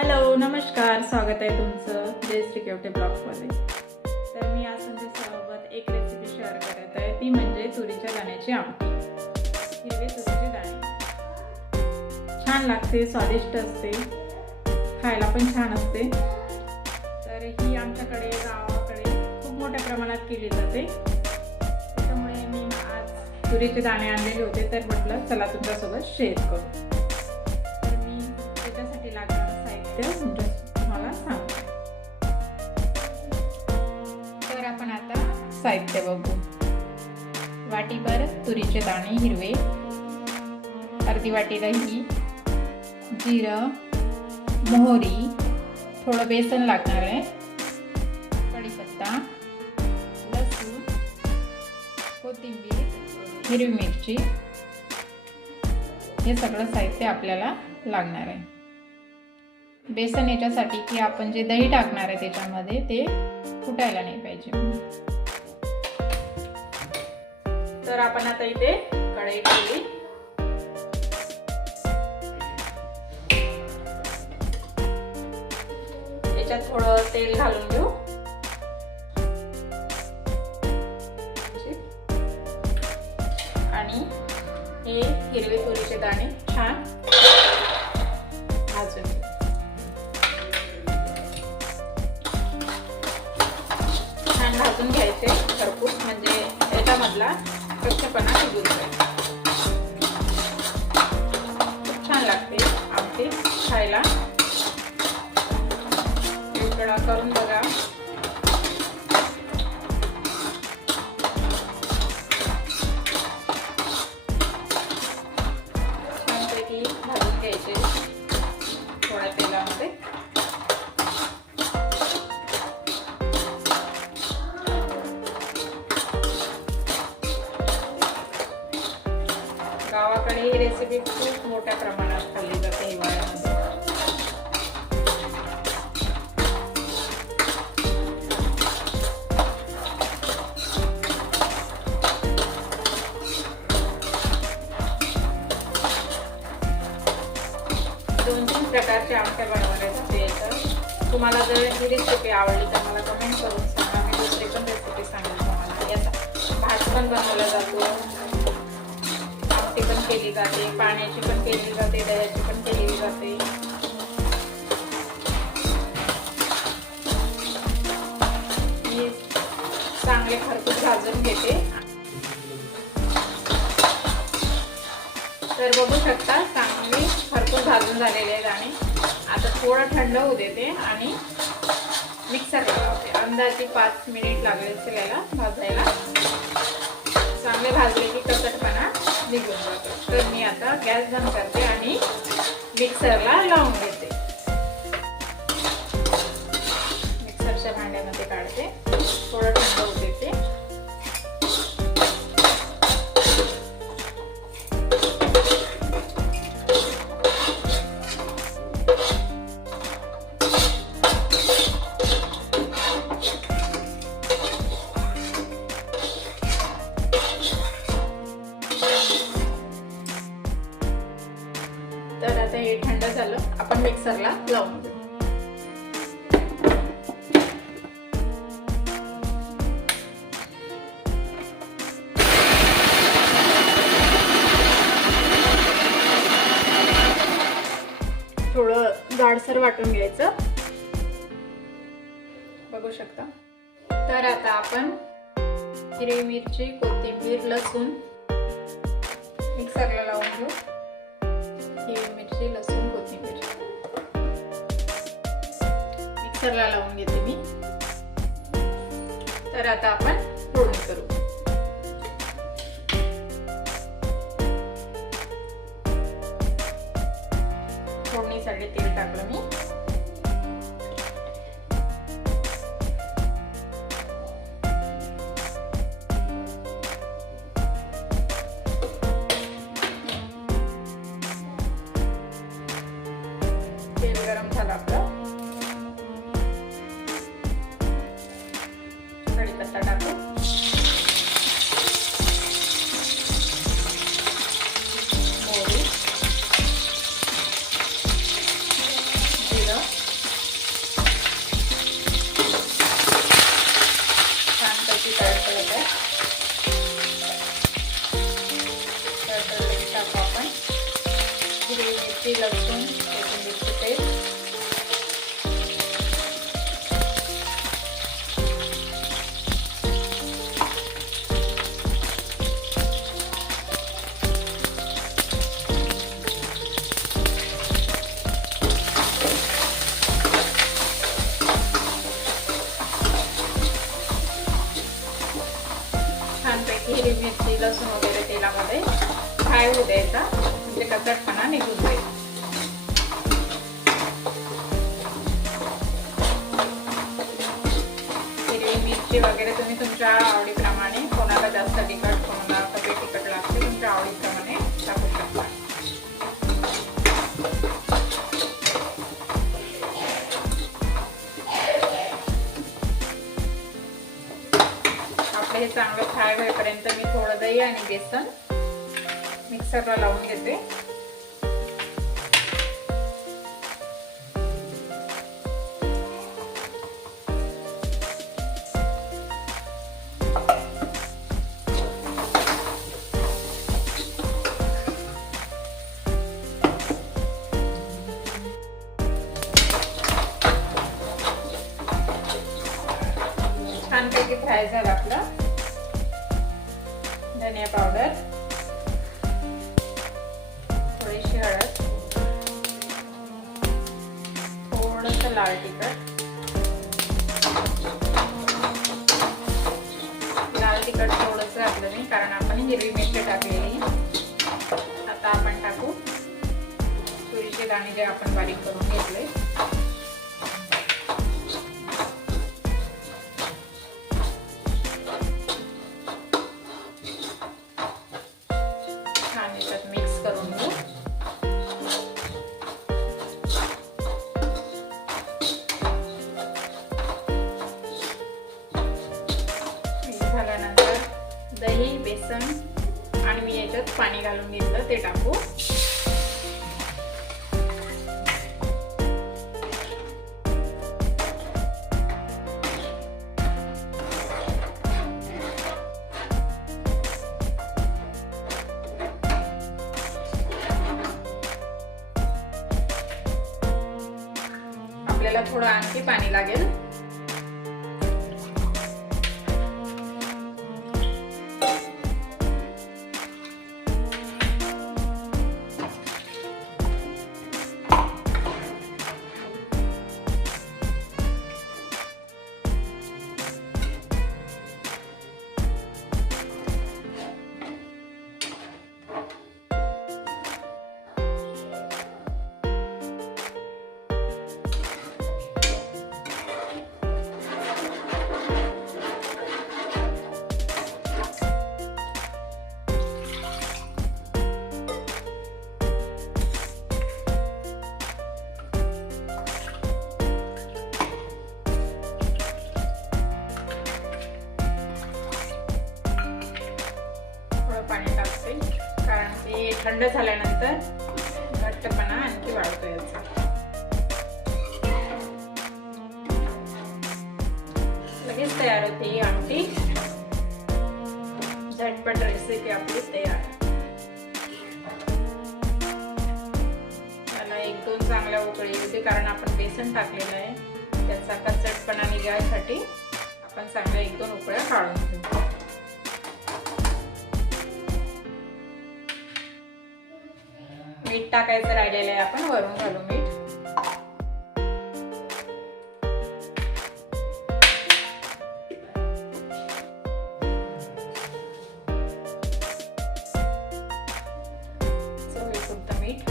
Hello नमस्कार, स्वागत आहे तुमचं जयश्री केवटे ब्लॉग्समध्ये। तर मी आज तुमच्यासोबत एक रेसिपी शेअर करत आहे, ती म्हणजे तुरीच्या दाण्याची आमटी। हिरवे तुरीचे दाणे छान लागते, स्वादिष्ट असते, खायला पण छान असते। तर ही आमच्याकडे गावाकडे खूप मोठ्या प्रमाणात केली जाते, त्यामुळे मी आज तुरीचे दाणे आणलेले होते, तर म्हटलं चला तुमच्यासोबत शेअर करू। तर मी त्याच्यासाठी लागणारं तुम्हाला सांगते। तर आपण आता साहित्य बघू। वाटीभर तुरीचे दाणे हिरवे, अर्धी वाटी दही, जिरं, मोहरी, थोडं बेसन लागणार आहे, कढीपत्ता, लसूण, कोथिंबीर, हिरवी मिरची, हे सगळं साहित्य आपल्याला लागणार आहे। बेसन याच्यासाठी की आपण जे दही टाकणार आहे त्याच्यामध्ये ते फुटायला नाही पाहिजे। तर आपण आता इथे कढई ठेवली, याच्यात थोडं तेल घालून घेऊ आणि हे हिरवे तुरीचे दाणे छान भाजून घेऊ। भाजून घ्यायचे भरपूर, म्हणजे याच्यामधला कच्चेपणा निघून जाईल। खूप छान लागते आमटी खायला, वेगळा करून बघा। छानपैकी भाजून घ्यायचे थोड्या तेलामध्ये। गावाकडे ही रेसिपी खूप मोठ्या प्रमाणात खाल्ली जाते हिवाळ्यामध्ये। दोन तीन प्रकारचे आमट्या बनवल्या जाते याच्यात। तुम्हाला जर ही रेसिपी आवडली तर मला कमेंट करून सांगा, मी दुसरी पण रेसिपी सांगेल तुम्हाला। याचा भात पण बनवला जातो, पण केली जाते, पाण्याची पण केली जाते, दह्याची पण केली जाते। मी चांगले खरपूस भाजून घेते। तर बघू शकता चांगले खरपूस भाजून झालेले आहेत आणि आता थोडं थंड होऊ देते आणि मिक्सरला लावते। अंदाजे 5 मिनिट लागले असेल याला भाजायला। चांगले भाजले की कचटपणा निघून जातो। तर मी आता गॅस बंद करते आणि मिक्सरला लावून घेते। मिक्सरच्या भांड्यामध्ये काढते, थोडं थंड होऊ देते। तर आता हे थंड झालं, आपण मिक्सरला लावून देऊ। थोडं जाडसर वाटून घ्यायचं, बघू शकता। तर आता आपण हिरवी मिरची, कोथिंबीर, लसूण मिक्सरला लावून घेऊ। हिरवी मिरची, लसूण, कोथिंबीर मिक्सरला लावून घेते मी। तर आता आपण फोडणी करू। फोडणीसाठी तेल टाकलं मी। तेल गरम झालं आपलं, कढीपत्ता टाकू, मोहरी, जिरं, मिरची लसूण वगैरे तेलामध्ये फ्राय होऊ द्यायचा, म्हणजे कचटपणा निघून जाईल. हिरवी मिरची वगैरे तुम्ही तुमच्या आवडीप्रमाणे, कोणाला जास्त तिखट कोणाला कमी तिखट लागते तुमच्या आवडीप्रमाणे टाकू शकता. आपलं हे चांगलं फ्राय होईपर्यंत मी थोडं दही आणि बेसन मिक्सरला लावून घेते. छानपैकी फ्राय झालं आपलं. धनिया पावडर, थोडीशी हळद, थोडंसं लाल तिखट. लाल तिखट थोडंसं घातलं मी कारण आपण हिरवी मिरची टाकलेली. आता आपण टाकू तुरीचे दाणे जे आपण बारीक करून घेतले. झाल्यानंतर दही, बेसन आणि मी याच्यात पाणी घालून घेतलं ते टाकू. आपल्याला थोडं आणखी पाणी लागेल. पाणी टाकते कारण ते थंड झाल्यानंतर घट्टपणा आणखी वाढतो याचा. लगेच तयार होते ही आमटी. झटपट रेसिपी आपली तयार. त्याला 1-2 चांगल्या उकळी होते कारण आपण बेसन टाकलेलं आहे. त्याचा कचटपणा निघण्यासाठी आपण चांगल्या 1-2 उकळ्या काढून घेऊ. मीठ टाकायचं राहिलेलं आहे, आपण वरून घालू मीठ. चवीपुरतं मीठ.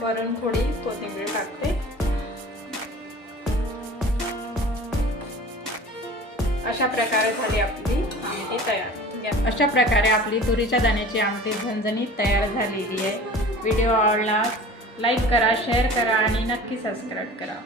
वरून थोडी कोथिंबीर टाकते. अशा प्रकारे झाली आपली आमटी तयार. अशा प्रकारे आपली तुरीच्या दाण्याची आमटी झणझणीत तयार झालेली आहे. व्हिडिओ आवडला लाईक करा, शेअर करा आणि नक्की सबस्क्राईब करा.